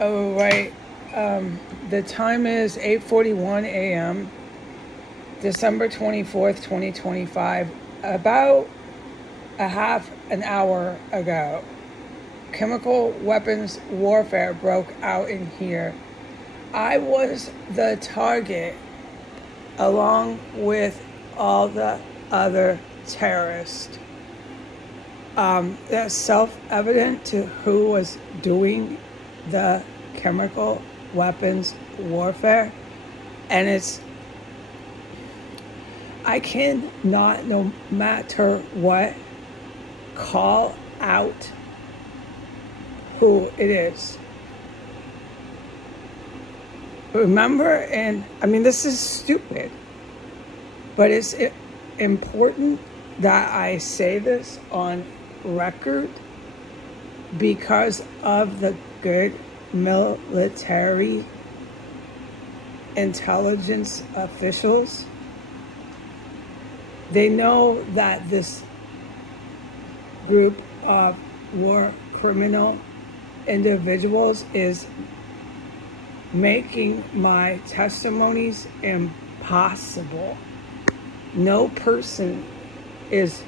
Oh, right. The time is 8:41 a.m., December 24th, 2025. About a half an hour ago, chemical weapons warfare broke out in here. I was the target along with all the other terrorists. That's self-evident to who was doing the chemical weapons warfare. And I cannot, no matter what, call out who it is. Remember, and I mean, this is stupid, but it's important that I say this on record because of the good military intelligence officials. They know that this group of war criminal individuals is making my testimonies impossible. No person is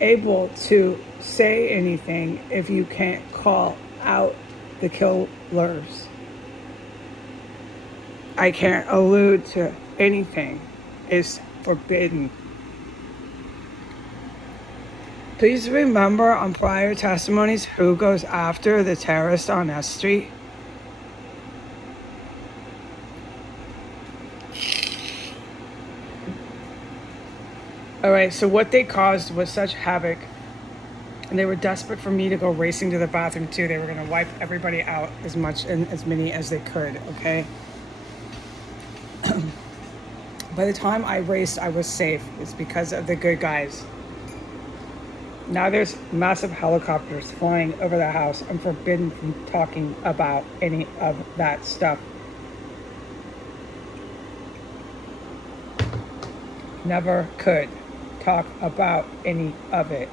able to say anything if you can't call out the killers. I can't allude to anything. It's forbidden. Please remember on prior testimonies who goes after the terrorist on S Street. All right, so what they caused was such havoc, and they were desperate for me to go racing to the bathroom too. They were going to wipe everybody out as much and as many as they could, okay? By the time I raced, I was safe. It's because of the good guys. Now there's massive helicopters flying over the house. I'm forbidden from talking about any of that stuff. Never could talk about any of it.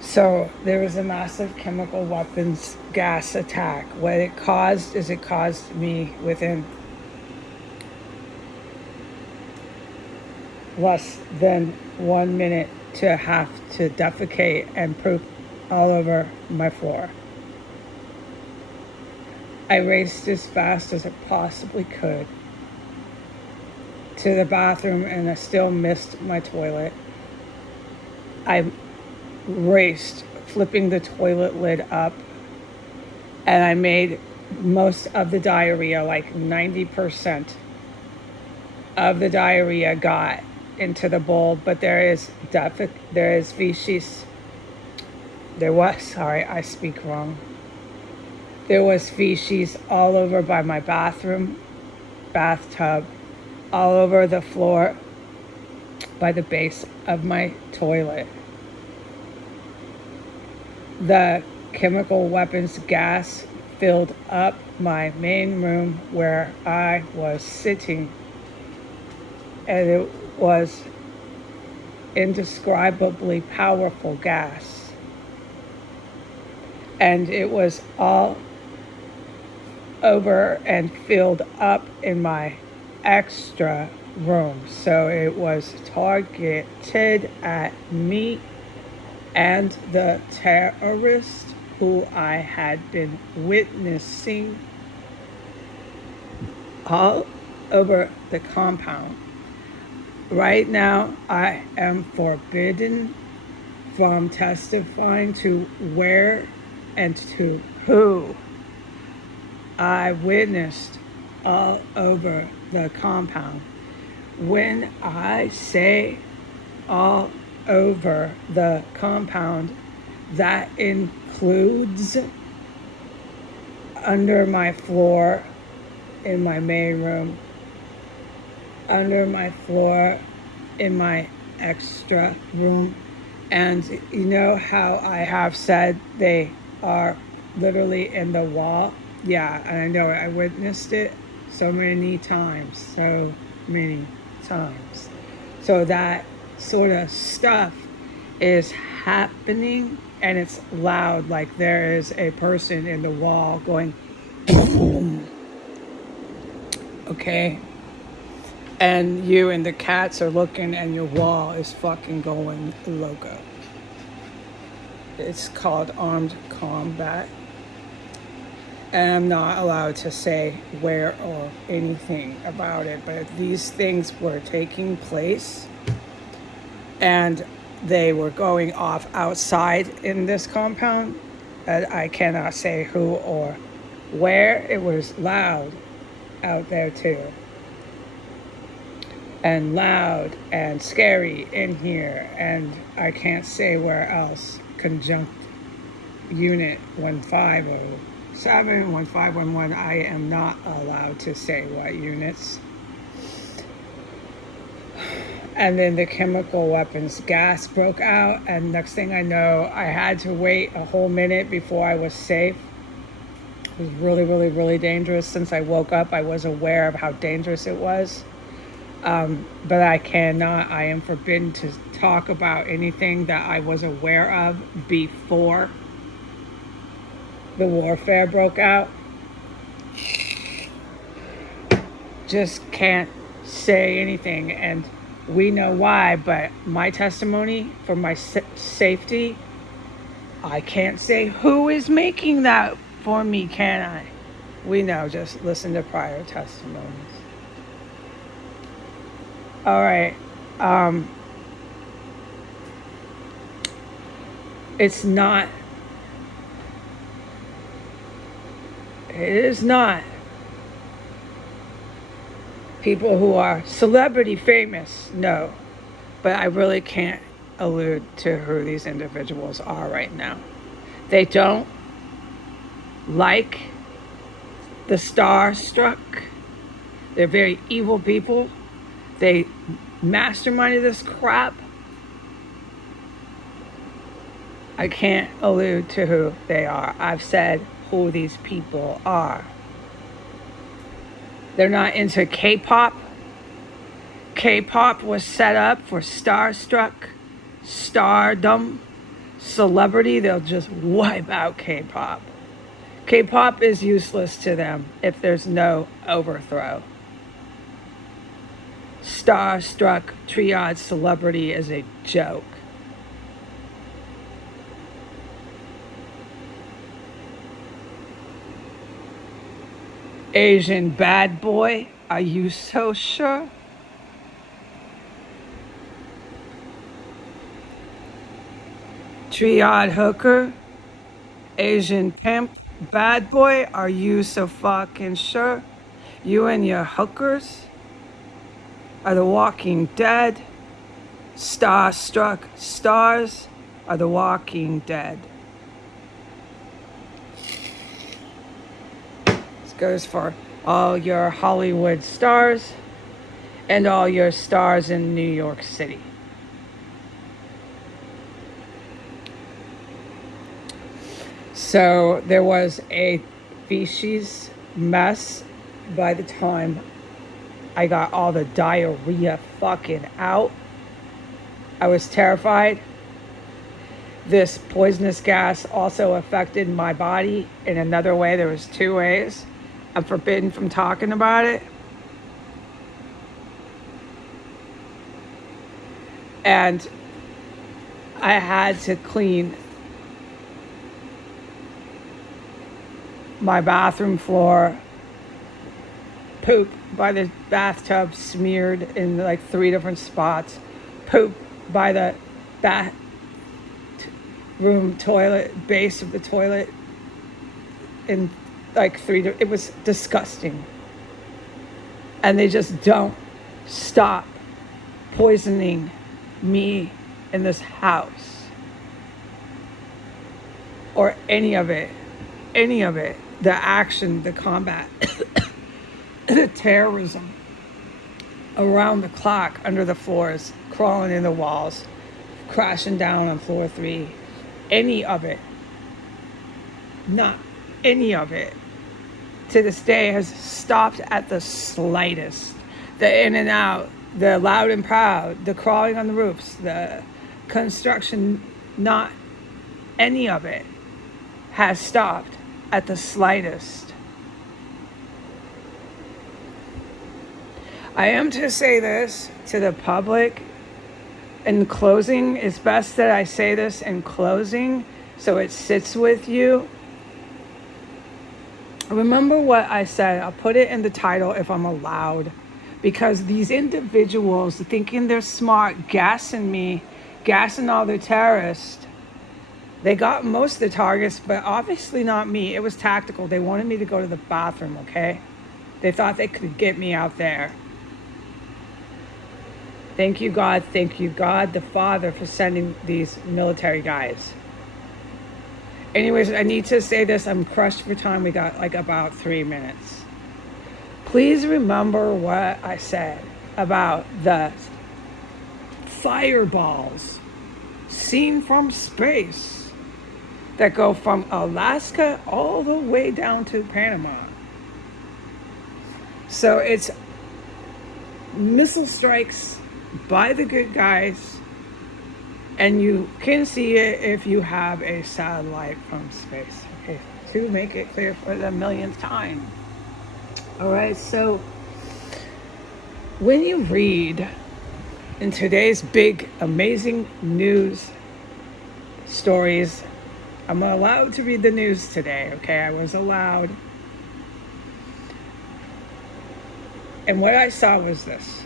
So there was a massive chemical weapons gas attack. What it caused is it caused me within less than 1 minute to have to defecate and poop all over my floor. I raced as fast as I possibly could to the bathroom and I still missed my toilet. I raced, flipping the toilet lid up, and I made most of the diarrhea, like 90% of the diarrhea got into the bowl, but there is feces. I speak wrong. There was feces all over by my bathtub, all over the floor, by the base of my toilet. The chemical weapons gas filled up my main room where I was sitting, and it was indescribably powerful gas. And it was all over and filled up in my extra room. So it was targeted at me and the terrorist who I had been witnessing all over the compound. Right now, I am forbidden from testifying to where and to who I witnessed all over the compound. When I say all over the compound, that includes under my floor in my main room, under my floor in my extra room. And you know how I have said they are literally in the wall? Yeah, and I know I witnessed it. so many times, so many times. So that sort of stuff is happening, and it's loud, like there is a person in the wall going, okay? And you and the cats are looking, and your wall is fucking going loco. It's called armed combat. And I'm not allowed to say where or anything about it, but these things were taking place, and they were going off outside in this compound. I cannot say who or where. It was loud out there too, and loud and scary in here, and I can't say where else. Conjunct Unit 1507, 1511, I am not allowed to say what units. And then the chemical weapons gas broke out, and next thing I know, I had to wait a whole minute before I was safe. It was really, really, really dangerous. Since I woke up, I was aware of how dangerous it was. But I am forbidden to talk about anything that I was aware of before the warfare broke out. Just can't say anything, and we know why, but my testimony for my safety, I can't say who is making that for me, can I? We know, just listen to prior testimonies. All right. It is not people who are celebrity famous, no. But I really can't allude to who these individuals are right now. They don't like the Starstruck. They're very evil people. They masterminded this crap. I can't allude to who they are. I've said who these people are. They're not into K-pop. K-pop was set up for starstruck, stardom, celebrity. They'll just wipe out K-pop. K-pop is useless to them if there's no overthrow. Starstruck, triad celebrity is a joke. Asian bad boy, are you so sure? Triad hooker, Asian pimp, bad boy, are you so fucking sure? You and your hookers are the Walking Dead. Starstruck stars are the Walking Dead. This goes for all your Hollywood stars and all your stars in New York City. So there was a feces mess by the time I got all the diarrhea fucking out. I was terrified. This poisonous gas also affected my body in another way. There was 2 ways. I'm forbidden from talking about it. And I had to clean my bathroom floor, poop by the bathtub smeared in like 3 different spots, poop by the bathroom toilet, base of the toilet in like 3, it was disgusting. And they just don't stop poisoning me in this house. Or any of it. The action, the combat, the terrorism around the clock, under the floors, crawling in the walls, crashing down on floor 3. Any of it. Not any of it to this day has stopped at the slightest. The in and out, the loud and proud, the crawling on the roofs, the construction, not any of it has stopped at the slightest. I am to say this to the public in closing. It's best that I say this in closing so it sits with you. Remember what I said. I'll put it in the title if I'm allowed, because these individuals thinking they're smart, gassing me, gassing all the terrorists, they got most of the targets, but obviously not me. It was tactical. They wanted me to go to the bathroom, okay? They thought they could get me out there. Thank you, God. Thank you, God the Father, for sending these military guys. Anyways, I need to say this. I'm crushed for time. We got like about 3 minutes. Please remember what I said about the fireballs seen from space that go from Alaska all the way down to Panama. So it's missile strikes by the good guys, and you can see it if you have a satellite from space. Okay, to make it clear for the millionth time. All right, so when you read in today's big, amazing news stories, I'm allowed to read the news today, okay? I was allowed. And what I saw was this: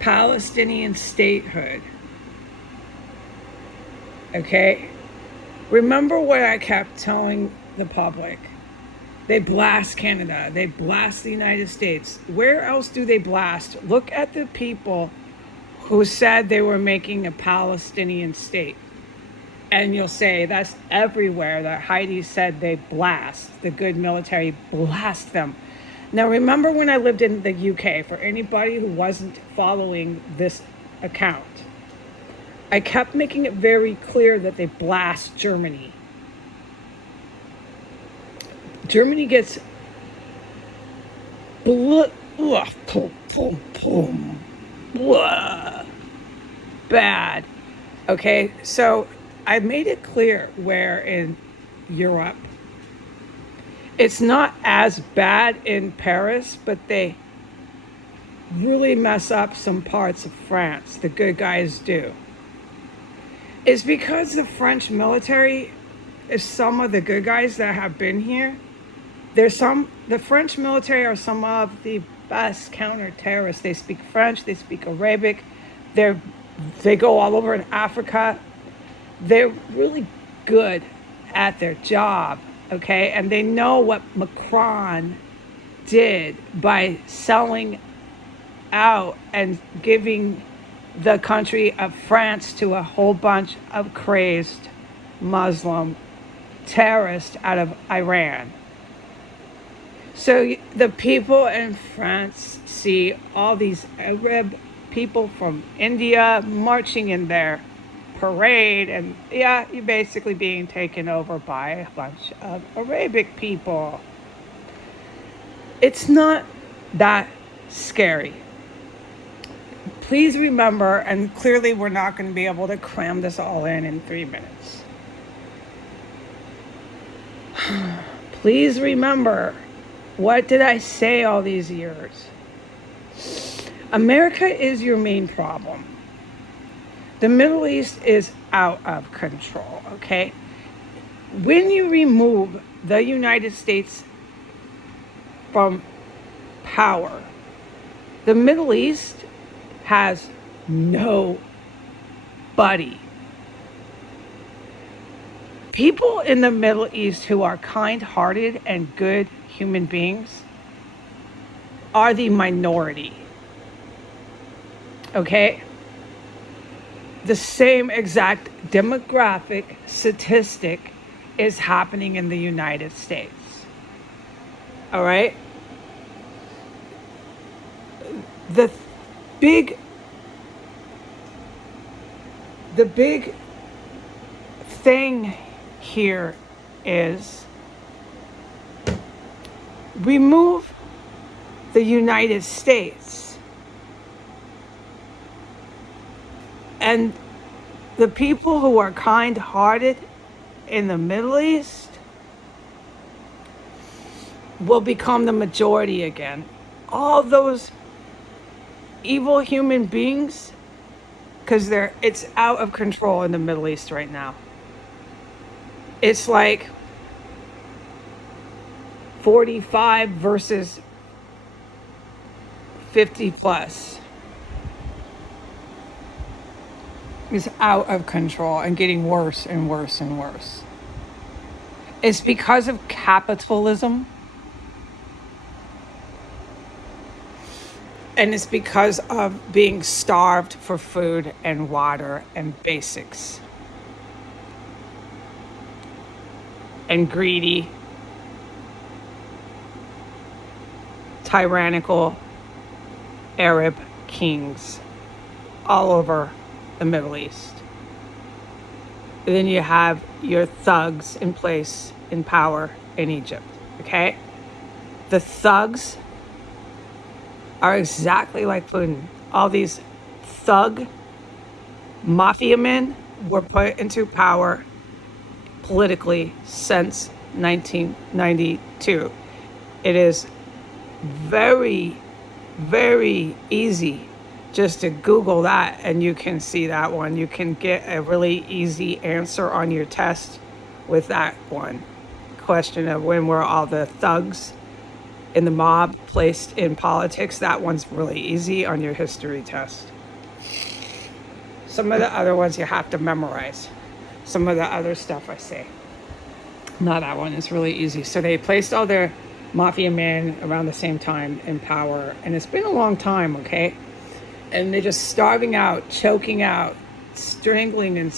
Palestinian statehood. Okay? Remember what I kept telling the public. They blast Canada. They blast the United States. Where else do they blast? Look at the people who said they were making a Palestinian state. And you'll say that's everywhere that Heidi said they blast. The good military blast them. Now, remember when I lived in the UK, for anybody who wasn't following this account, I kept making it very clear that they blast Germany. Germany gets bad. Okay, so I made it clear where in Europe, it's not as bad in Paris, but they really mess up some parts of France. The good guys do. It's because the French military is some of the good guys that have been here. The French military are some of the best counter-terrorists. They speak French, they speak Arabic, they go all over in Africa. They're really good at their job, okay? And they know what Macron did by selling out and giving the country of France to a whole bunch of crazed Muslim terrorists out of Iran. So the people in France see all these Arab people from India marching in their parade, and yeah, you're basically being taken over by a bunch of Arabic people. It's not that scary. Please remember, and clearly we're not going to be able to cram this all in 3 minutes. Please remember, what did I say all these years? America is your main problem. The Middle East is out of control, okay? When you remove the United States from power, the Middle East has nobody. People in the Middle East who are kind-hearted and good human beings are the minority. Okay? The same exact demographic statistic is happening in the United States. All right? The big thing here is remove the United States and the people who are kind-hearted in the Middle East will become the majority again. All those evil human beings, because it's out of control in the Middle East right now. It's like 45 versus 50 plus. Is out of control and getting worse and worse and worse. It's because of capitalism, and it's because of being starved for food and water and basics, and greedy, tyrannical Arab kings all over the Middle East. And then you have your thugs in place in power in Egypt, okay? The thugs are exactly like Putin. All these thug mafia men were put into power politically since 1992. It is very, very easy just to Google that and you can see that one. You can get a really easy answer on your test with that one question of when were all the thugs in the mob placed in politics. That one's really easy on your history test. Some of the other ones you have to memorize. Some of the other stuff I say. Not that one. It's really easy. So they placed all their mafia men around the same time in power. And it's been a long time, okay? And they're just starving out, choking out, strangling and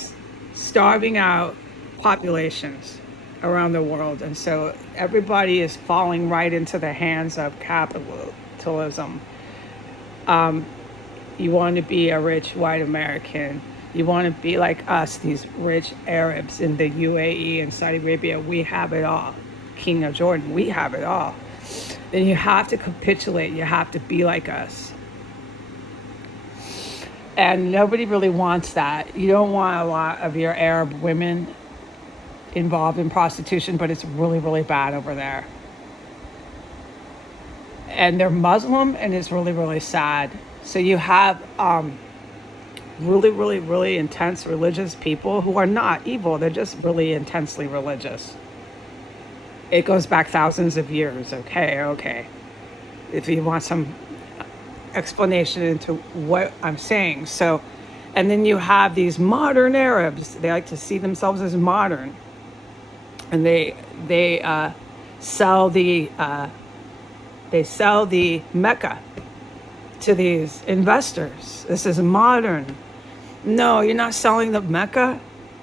starving out populations around the world. And so everybody is falling right into the hands of capitalism. You want to be a rich white American. You want to be like us, these rich Arabs in the UAE and Saudi Arabia. We have it all. King of Jordan, we have it all. Then you have to capitulate. You have to be like us. And nobody really wants that. You don't want a lot of your Arab women involved in prostitution, but it's really, really bad over there. And they're Muslim, and it's really, really sad. So you have really, really, really intense religious people who are not evil. They're just really intensely religious. It goes back thousands of years. Okay. If you want some explanation into what I'm saying. So, and then you have these modern Arabs. They like to see themselves as modern. And they sell the Mecca to these investors. This is modern. No, you're not selling the Mecca.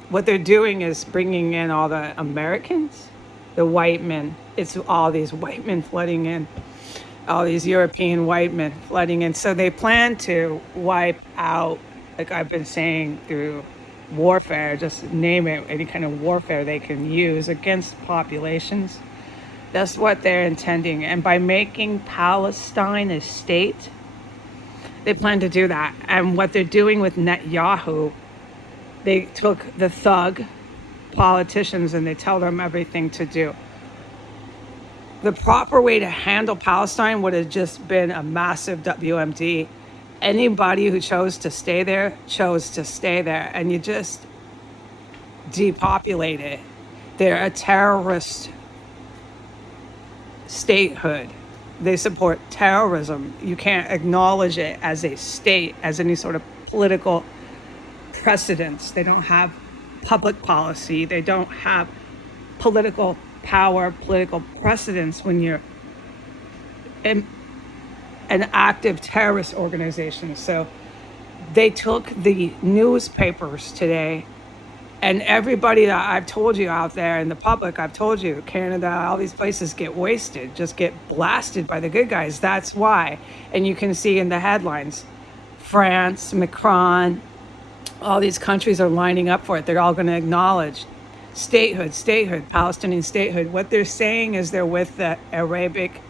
What they're doing is bringing in all the Americans, the white men. It's all these white men flooding in, all these European white men flooding in. So they plan to wipe out, like I've been saying, through warfare, just name it, any kind of warfare they can use against populations. That's what they're intending. And by making Palestine a state, they plan to do that. And what they're doing with Netanyahu, they took the thug politicians and they tell them everything to do. The proper way to handle Palestine would have just been a massive WMD. Anybody who chose to stay there, and you just depopulate it. They're a terrorist statehood. They support terrorism. You can't acknowledge it as a state, as any sort of political precedence. They don't have public policy. They don't have political power, political precedence when you're an active terrorist organization. So they took the newspapers today, and everybody that I've told you out there in the public, I've told you, Canada, all these places get wasted, just get blasted by the good guys. That's why. And you can see in the headlines, France, Macron, all these countries are lining up for it. They're all going to acknowledge statehood, Palestinian statehood. What they're saying is they're with the Arabic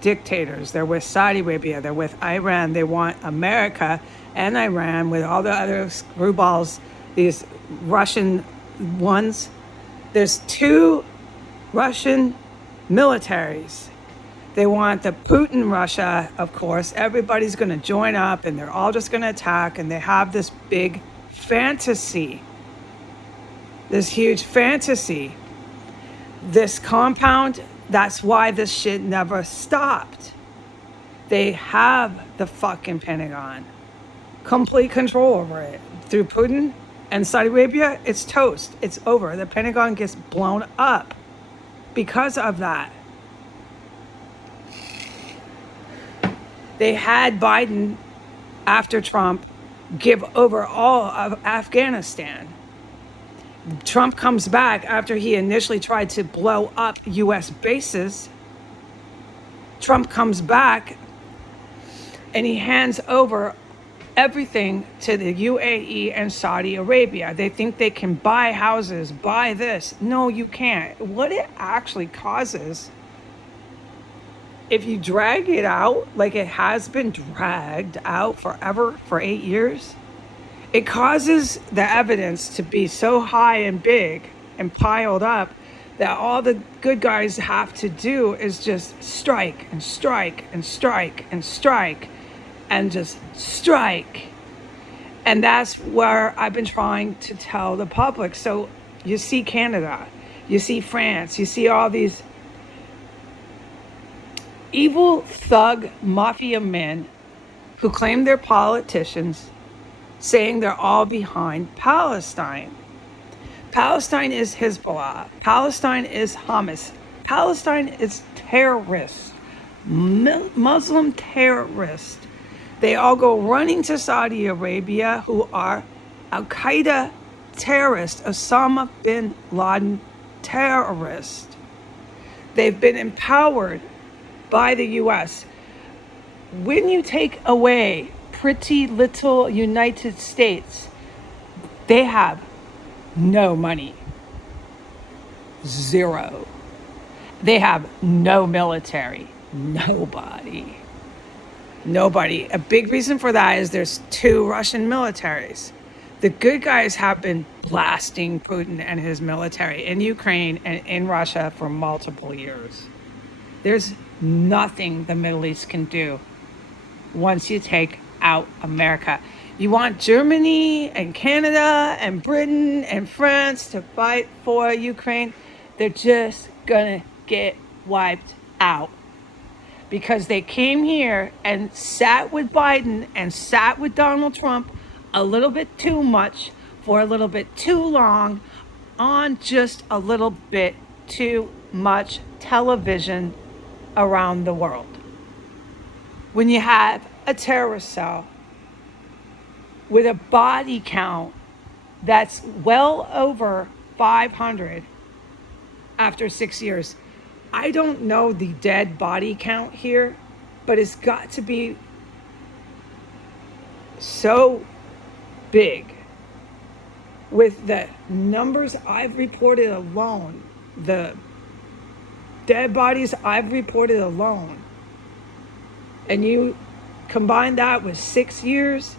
dictators. They're with Saudi Arabia. They're with Iran. They want America and Iran with all the other screwballs, these Russian ones. There's two Russian militaries. They want the Putin Russia, of course. Everybody's going to join up and they're all just going to attack. And they have this big fantasy, this huge fantasy. This compound, that's why this shit never stopped. They have the fucking Pentagon, complete control over it. Through Putin and Saudi Arabia, it's toast. It's over. The Pentagon gets blown up because of that. They had Biden, after Trump, give over all of Afghanistan. Trump comes back after he initially tried to blow up US bases. Trump comes back and he hands over everything to the UAE and Saudi Arabia. They think they can buy houses, buy this. No, you can't. What it actually causes, if you drag it out like it has been dragged out forever for 8 years, it causes the evidence to be so high and big and piled up that all the good guys have to do is just strike and strike and strike and strike and just strike. And that's where I've been trying to tell the public. So you see Canada, you see France, you see all these evil thug mafia men who claim they're politicians, saying they're all behind Palestine. Palestine is Hezbollah. Palestine is Hamas. Palestine is terrorists, Muslim terrorists. They all go running to Saudi Arabia, who are Al-Qaeda terrorists, Osama bin Laden terrorists. They've been empowered by the US. When you take away pretty little United States, they have no money. Zero. They have no military. Nobody. A big reason for that is there's two Russian militaries. The good guys have been blasting Putin and his military in Ukraine and in Russia for multiple years. There's nothing the Middle East can do once you take out America. You want Germany and Canada and Britain and France to fight for Ukraine. They're just gonna get wiped out because they came here and sat with Biden and sat with Donald Trump a little bit too much for a little bit too long on just a little bit too much television around the world. When you have a terrorist cell with a body count that's well over 500 after 6 years. I don't know the dead body count here, but it's got to be so big with the numbers I've reported alone, the dead bodies I've reported alone, and you combine that with 6 years,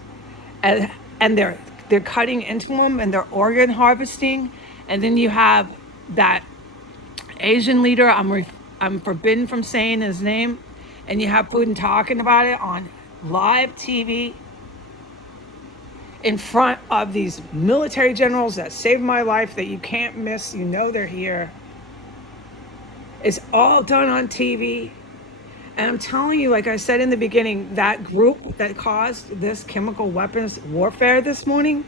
and they're cutting into them and they're organ harvesting, and then you have that Asian leader, I'm forbidden from saying his name, and you have Putin talking about it on live TV in front of these military generals that saved my life that you can't miss. You know they're here. It's all done on TV. And I'm telling you, like I said in the beginning, that group that caused this chemical weapons warfare this morning,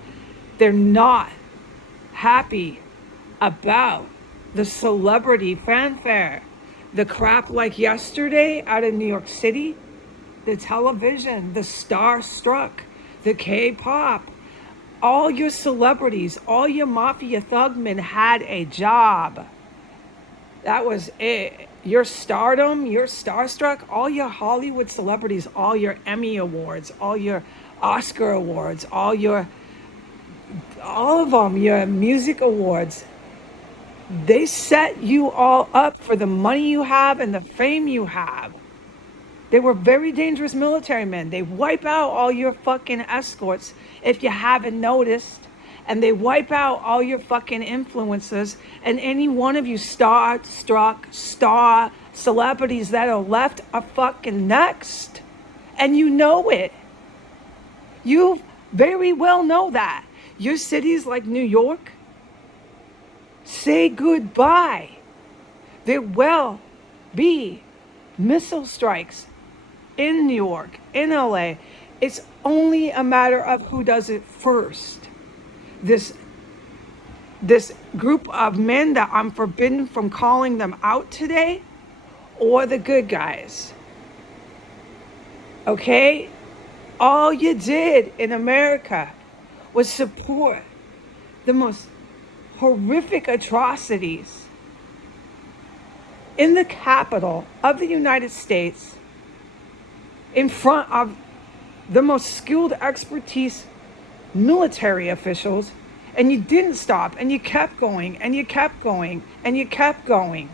they're not happy about the celebrity fanfare. The crap like yesterday out of New York City, the television, the starstruck, the K-pop, all your celebrities, all your mafia thugmen had a job. That was it. Your stardom, your starstruck, all your Hollywood celebrities, all your Emmy awards, all your Oscar awards, all of them, your music awards, they set you all up for the money you have and the fame you have. They were very dangerous military men. They wipe out all your fucking escorts if you haven't noticed. And they wipe out all your fucking influencers. And any one of you star-struck, star celebrities that are left are fucking next. And you know it. You very well know that. Your cities like New York, say goodbye. There will be missile strikes in New York, in LA. It's only a matter of who does it first. This group of men that I'm forbidden from calling them out today, or the good guys. Okay? All you did in America was support the most horrific atrocities in the capital of the United States in front of the most skilled expertise military officials, and you didn't stop, and you kept going, and you kept going, and you kept going.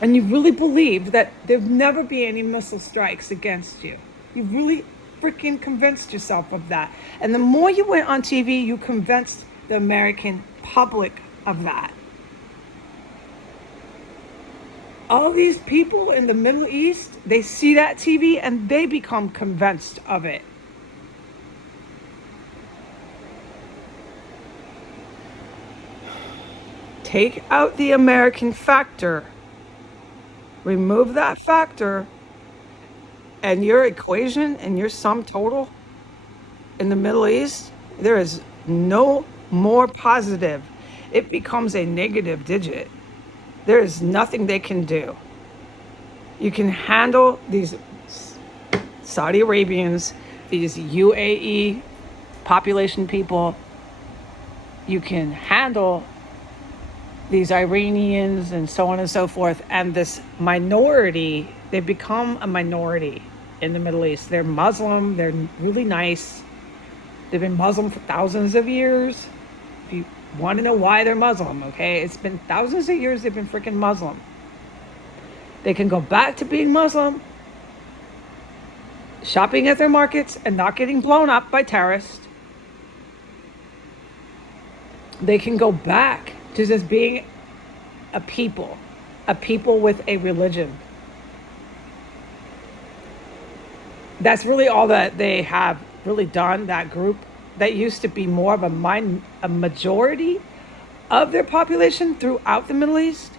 And you really believed that there'd never be any missile strikes against you. You really freaking convinced yourself of that. And the more you went on TV, you convinced the American public of that. All these people in the Middle East, they see that TV and they become convinced of it. Take out the American factor. Remove that factor, and your equation and your sum total in the Middle East, there is no more positive. It becomes a negative digit. There is nothing they can do. You can handle these Saudi Arabians, these UAE population people. You can handle these Iranians and so on and so forth. And this minority, they've become a minority in the Middle East. They're Muslim. They're really nice. They've been Muslim for thousands of years. If you want to know why they're Muslim, okay? It's been thousands of years they've been freaking Muslim. They can go back to being Muslim, shopping at their markets and not getting blown up by terrorists. They can go back to just being a people with a religion. That's really all that they have really done, that group that used to be more of a majority of their population throughout the Middle East.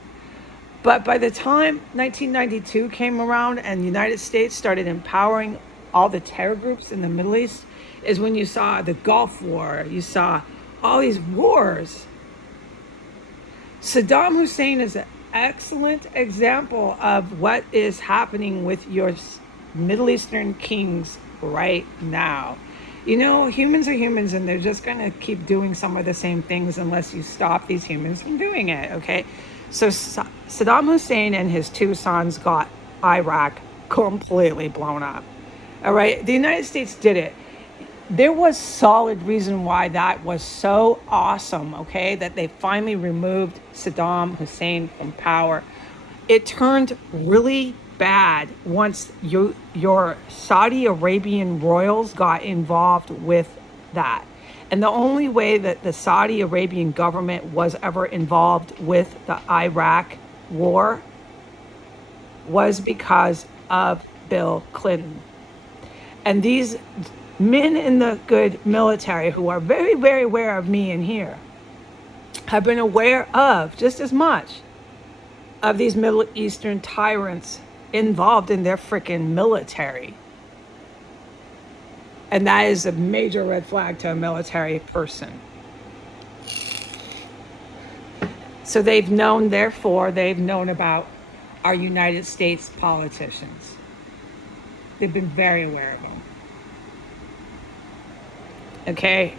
But by the time 1992 came around and the United States started empowering all the terror groups in the Middle East, is when you saw the Gulf War, you saw all these wars. Saddam Hussein is an excellent example of what is happening with your Middle Eastern kings right now. You know, humans are humans, and they're just going to keep doing some of the same things unless you stop these humans from doing it, okay? So Saddam Hussein and his two sons got Iraq completely blown up, all right? The United States did it. There was solid reason why that was so awesome, okay, that they finally removed Saddam Hussein from power. It turned really bad once your Saudi Arabian royals got involved with that. And the only way that the Saudi Arabian government was ever involved with the Iraq war was because of Bill Clinton. And these men in the good military who are very, very aware of me in here have been aware of just as much of these Middle Eastern tyrants involved in their freaking military. And that is a major red flag to a military person. So they've known, therefore, they've known about our United States politicians. They've been very aware of them. Okay?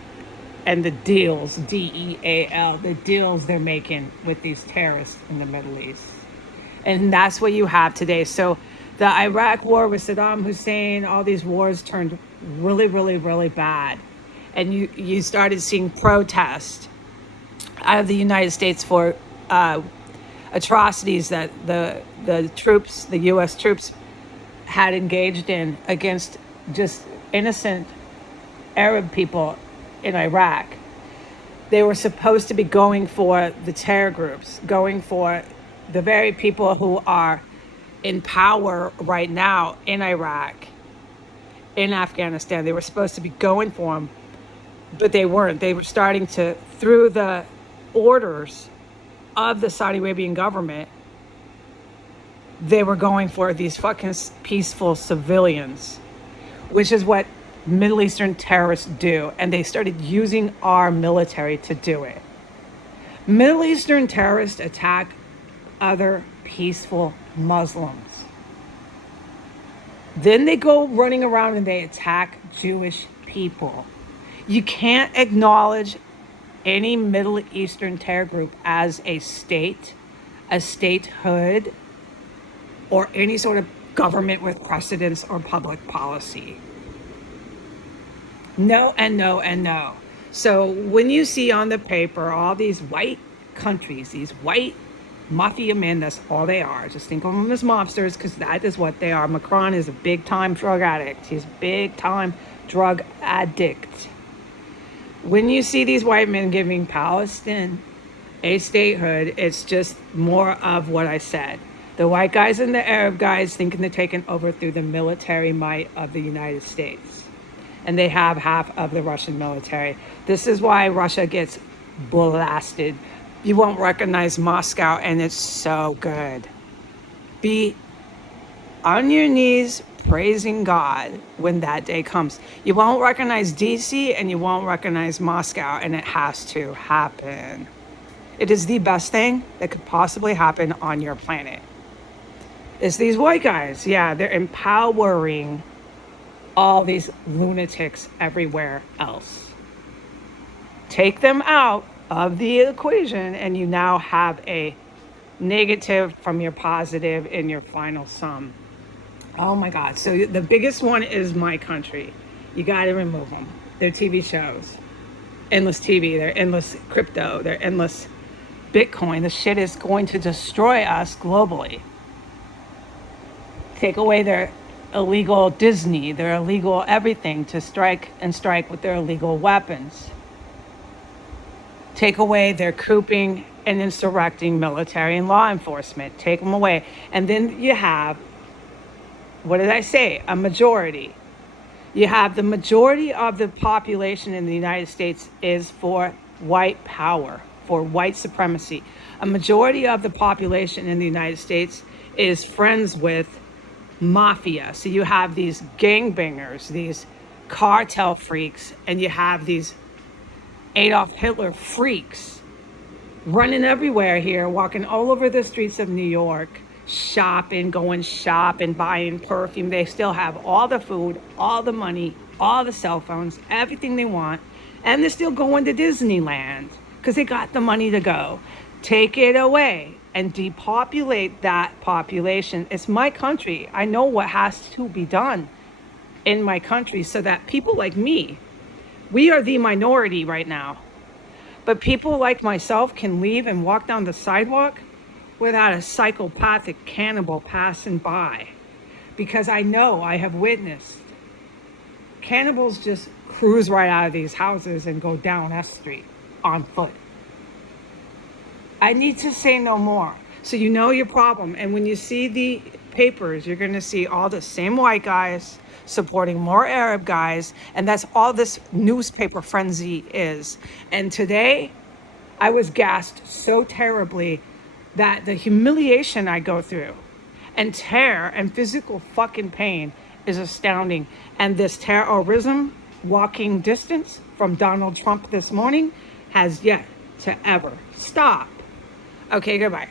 And the deals, D-E-A-L, the deals they're making with these terrorists in the Middle East. And that's what you have today. So the Iraq war with Saddam Hussein, all these wars turned really, really, really bad. And you started seeing protests out of the United States for atrocities that the troops, the U.S. troops, had engaged in against just innocent Arab people in Iraq. They were supposed to be going for the terror groups, going for the very people who are in power right now in Iraq, in Afghanistan. They were supposed to be going for them, but they weren't. They were starting to, through the orders of the Saudi Arabian government, they were going for these fucking peaceful civilians, which is what Middle Eastern terrorists do. And they started using our military to do it. Middle Eastern terrorists attack other peaceful Muslims. Then they go running around and they attack Jewish people. You can't acknowledge any Middle Eastern terror group as a state, a statehood, or any sort of government with precedence or public policy. No and no and no. So when you see on the paper all these white countries, these white mafia men, that's all they are. Just think of them as mobsters, because that is what they are. Macron is a big-time drug addict. He's a big-time drug addict. When you see these white men giving Palestine a statehood, it's just more of what I said. The white guys and the Arab guys thinking they're taking over through the military might of the United States. And they have half of the Russian military. This is why Russia gets blasted. You won't recognize Moscow, and it's so good. Be on your knees praising God when that day comes. You won't recognize DC and you won't recognize Moscow, and it has to happen. It is the best thing that could possibly happen on your planet. It's these white guys. Yeah, they're empowering all these lunatics everywhere else. Take them out of the equation and you now have a negative from your positive in your final sum. Oh my God. So the biggest one is My Country. You got to remove them. Their TV shows. Endless TV. They're endless crypto. They're endless Bitcoin. The shit is going to destroy us globally. Take away their illegal Disney, their illegal everything, to strike with their illegal weapons. Take away their cooping and insurrecting military and law enforcement. Take them away. And then you have, what did I say? A majority. You have the majority of the population in the United States is for white power, for white supremacy. A majority of the population in the United States is friends with mafia. So you have these gangbangers, these cartel freaks, and you have these Adolf Hitler freaks running everywhere here, walking all over the streets of New York, shopping, going shopping, buying perfume. They still have all the food, all the money, all the cell phones, everything they want, and they're still going to Disneyland because they got the money to go. Take it away and depopulate that population. It's my country. I know what has to be done in my country so that people like me, we are the minority right now, but people like myself can leave and walk down the sidewalk without a psychopathic cannibal passing by, because I know, I have witnessed cannibals just cruise right out of these houses and go down S Street on foot. I need to say no more. So you know your problem. And when you see the papers, you're going to see all the same white guys supporting more Arab guys. And that's all this newspaper frenzy is. And today, I was gassed so terribly that the humiliation I go through and terror and physical fucking pain is astounding. And this terrorism walking distance from Donald Trump this morning has yet to ever stop. Okay, goodbye.